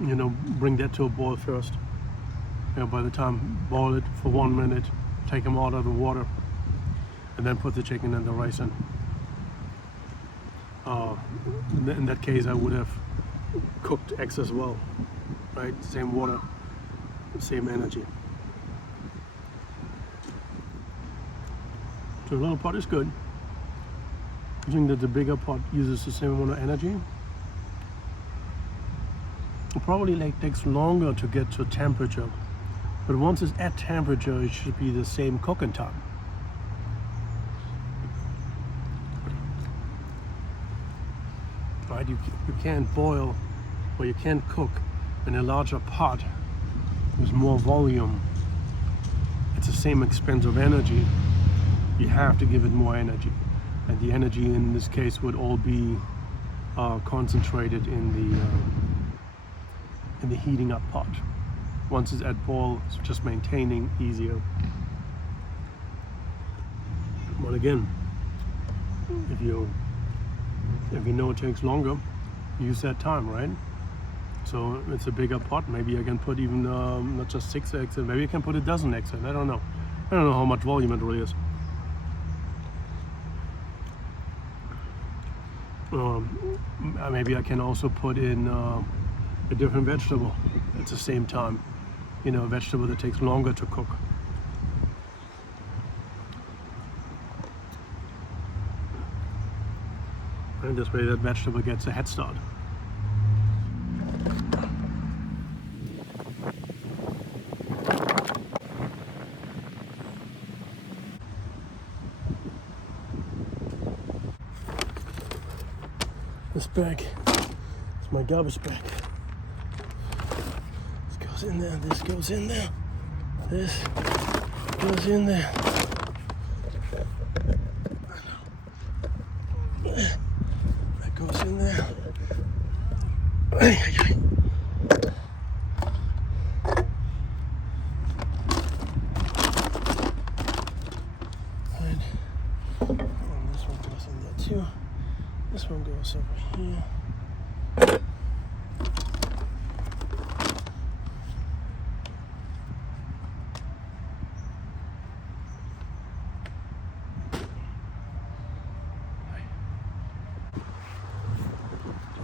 you know, bring that to a boil first. You know, by the time, boil it for 1 minute, take them out of the water, and then put the chicken and the rice in. In that case, I would have cooked eggs as well, right? Same water, same energy. So a little pot is good. I think that the bigger pot uses the same amount of energy. It probably takes longer to get to temperature, but once it's at temperature, it should be the same cooking time. Right? You can't boil or you can't cook in a larger pot with more volume. It's the same expense of energy. You have to give it more energy, and the energy in this case would all be concentrated in the heating up pot. Once it's at boil, it's just maintaining easier. But again, if you know it takes longer, use that time, right? So it's a bigger pot. Maybe I can put even not just 6 eggs in. Maybe I can put a dozen eggs in. I don't know. I don't know how much volume it really is. Maybe I can also put in a different vegetable at the same time. You know, a vegetable that takes longer to cook. And this way that vegetable gets a head start. This bag is my garbage bag. This goes in there, this goes in there, this goes in there. That goes in there. And this one goes in there too. This one goes over here.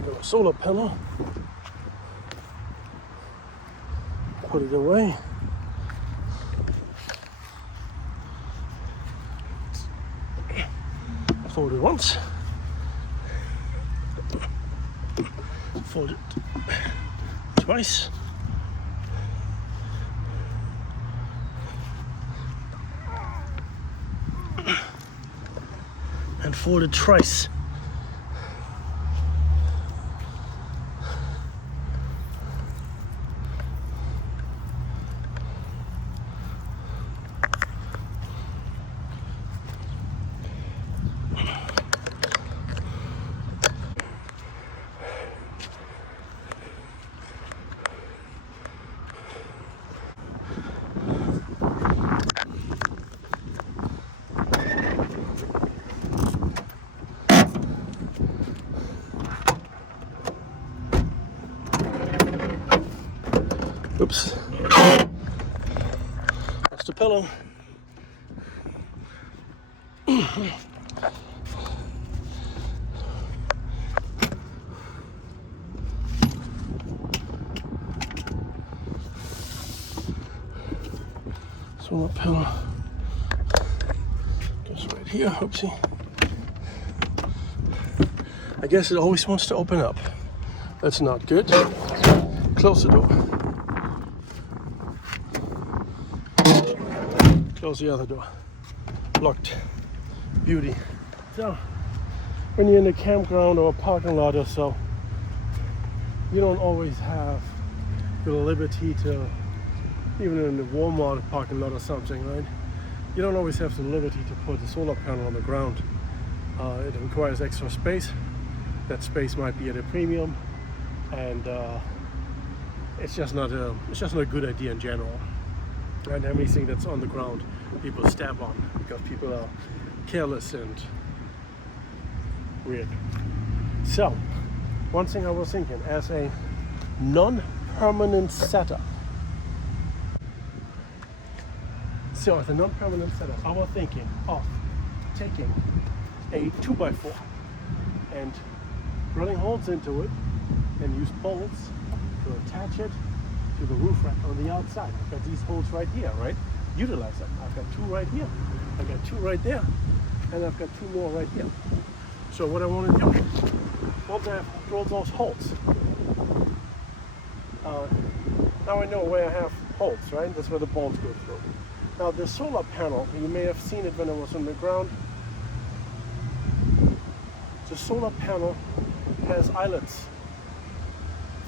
Got a solar panel. Put it away. Fold it once. Fold it twice. And fold it thrice. Oops. That's the pillow. So that pillow goes right here. Oopsie. I guess it always wants to open up. That's not good. Close the door. Close the other door. Locked. Beauty. So, when you're in a campground or a parking lot or so, you don't always have the liberty to, even in the Walmart parking lot or something, right? You don't always have the liberty to put a solar panel on the ground. It requires extra space. That space might be at a premium, and it's just not a good idea in general. And everything that's on the ground, people step on because people are careless and weird. So, one thing I was thinking, as a non-permanent setup. So, as a non-permanent setup, I was thinking of taking a 2x4 and running holes into it and use bolts to attach it to the roof rack on the outside. I've got these holes right here, right? Utilize them. I've got 2 right here, I've got 2 right there, and I've got 2 more right here. So what I want to do, once I have drilled those holes, now I know where I have holes, right? That's where the bolts go through. Now the solar panel, you may have seen it when it was on the ground. The solar panel has eyelets,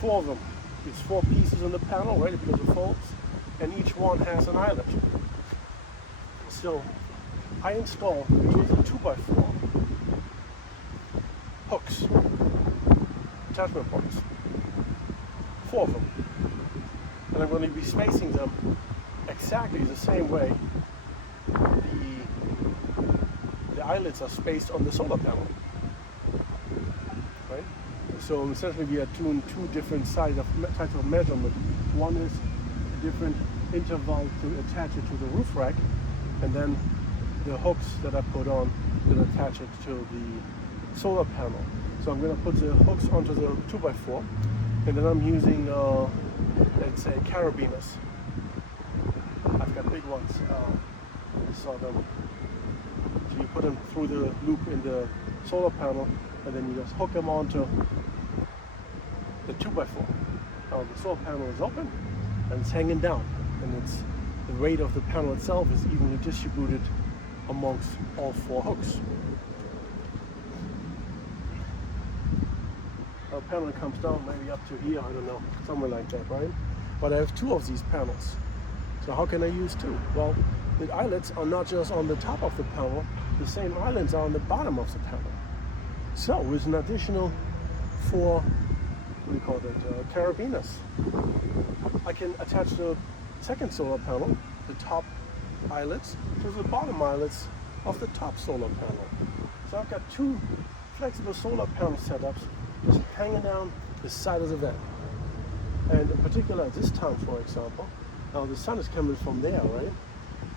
4 of them. It's 4 pieces on the panel, right, because it folds, and each one has an eyelet. So I install with a 2x4 hooks, attachment points, 4 of them, and I'm going to be spacing them exactly the same way the eyelets are spaced on the solar panel. Right? So essentially we are doing 2 different types of measurement. One is a different interval to attach it to the roof rack, and then the hooks that I put on will attach it to the solar panel. So I'm going to put the hooks onto the 2x4, and then I'm using, let's say, carabiners. I've got big ones. So you put them through the loop in the solar panel, and then you just hook them onto the 2x4. Now the solar panel is open and it's hanging down, and the weight of the panel itself is evenly distributed amongst all 4 hooks. Now the panel comes down maybe up to here, I don't know, somewhere like that, right? But I have 2 of these panels. So how can I use 2? Well, the eyelets are not just on the top of the panel, the same eyelets are on the bottom of the panel. So with an additional 4, carabiners, I can attach the second solar panel, the top eyelets, to the bottom eyelets of the top solar panel. So I've got 2 flexible solar panel setups just hanging down the side of the van. And in particular at this time, for example, now the sun is coming from there, right?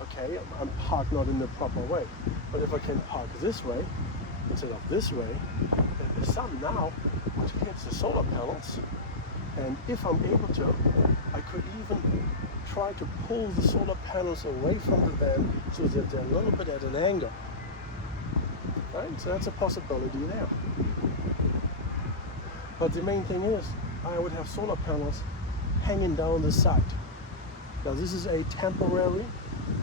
Okay, I'm parked not in the proper way. But if I can park this way instead of this way, then the sun now hits the solar panels. And if I'm able to, I could even try to pull the solar panels away from the van so that they're a little bit at an angle. Right? So that's a possibility there. But the main thing is, I would have solar panels hanging down the side. Now this is a temporary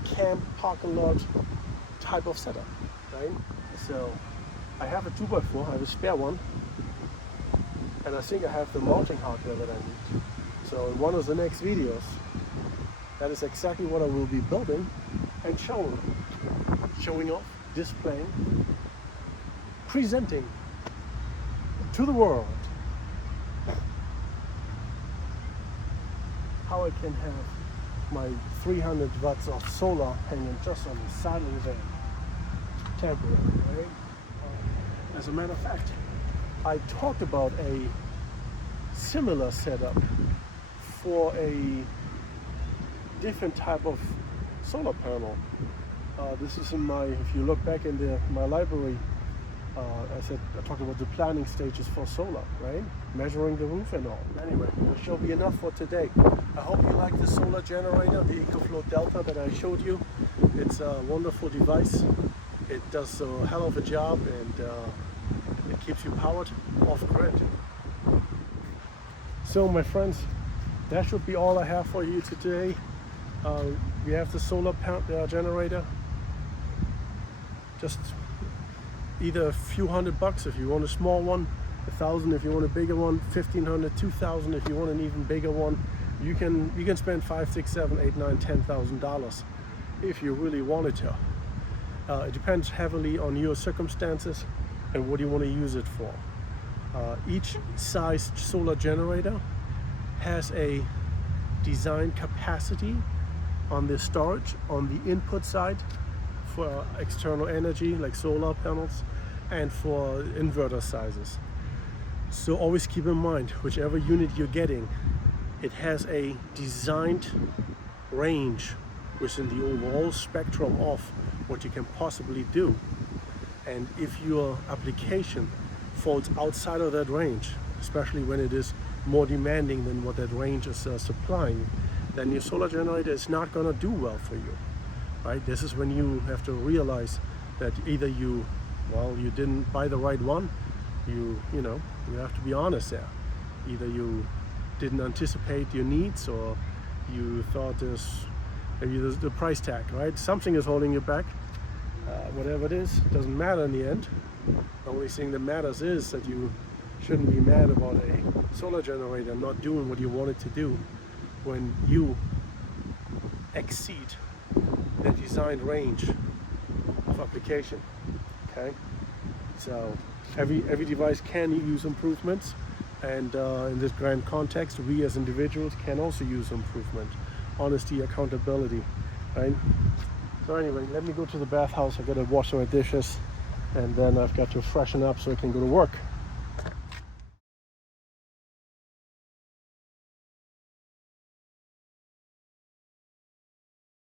camp parking lot type of setup, right? So I have a 2x4, I have a spare one, and I think I have the mounting hardware that I need. So in one of the next videos, that is exactly what I will be building and showing off, displaying, presenting to the world how I can have my 300 watts of solar hanging just on the side of the van. Temporary, right? As a matter of fact, I talked about a similar setup for a different type of solar panel. This is in my, if you look back in my library, I talked about the planning stages for solar, right? Measuring the roof and all. Anyway, that shall be enough for today. I hope you like the solar generator, the EcoFlow Delta that I showed you. It's a wonderful device. It does a hell of a job, and it keeps you powered off grid. So my friends, that should be all I have for you today. We have the solar generator. Just either a few $100 if you want a small one, $1,000 if you want a bigger one, $1,500, $2,000 if you want an even bigger one. You can spend $5,000, $6,000, $7,000, $8,000, $9,000, $10,000 if you really wanted to. It depends heavily on your circumstances and what you want to use it for. Each sized solar generator has a design capacity on the storage on the input side for external energy like solar panels and for inverter sizes. So always keep in mind, whichever unit you're getting, it has a designed range within the overall spectrum of what you can possibly do. And if your application falls outside of that range, especially when it is more demanding than what that range is supplying, then your solar generator is not going to do well for you, right? This is when you have to realize that either you didn't buy the right one. You have to be honest there. Either you didn't anticipate your needs, or you thought maybe the price tag, right? Something is holding you back. Whatever it is, it doesn't matter in the end. The only thing that matters is that you shouldn't be mad about a solar generator not doing what you want it to do when you exceed the designed range of application. Okay, so every device can use improvements, and in this grand context, we as individuals can also use improvement, honesty, accountability, right? So anyway, let me go to the bathhouse. I gotta wash my dishes, and then I've got to freshen up so I can go to work.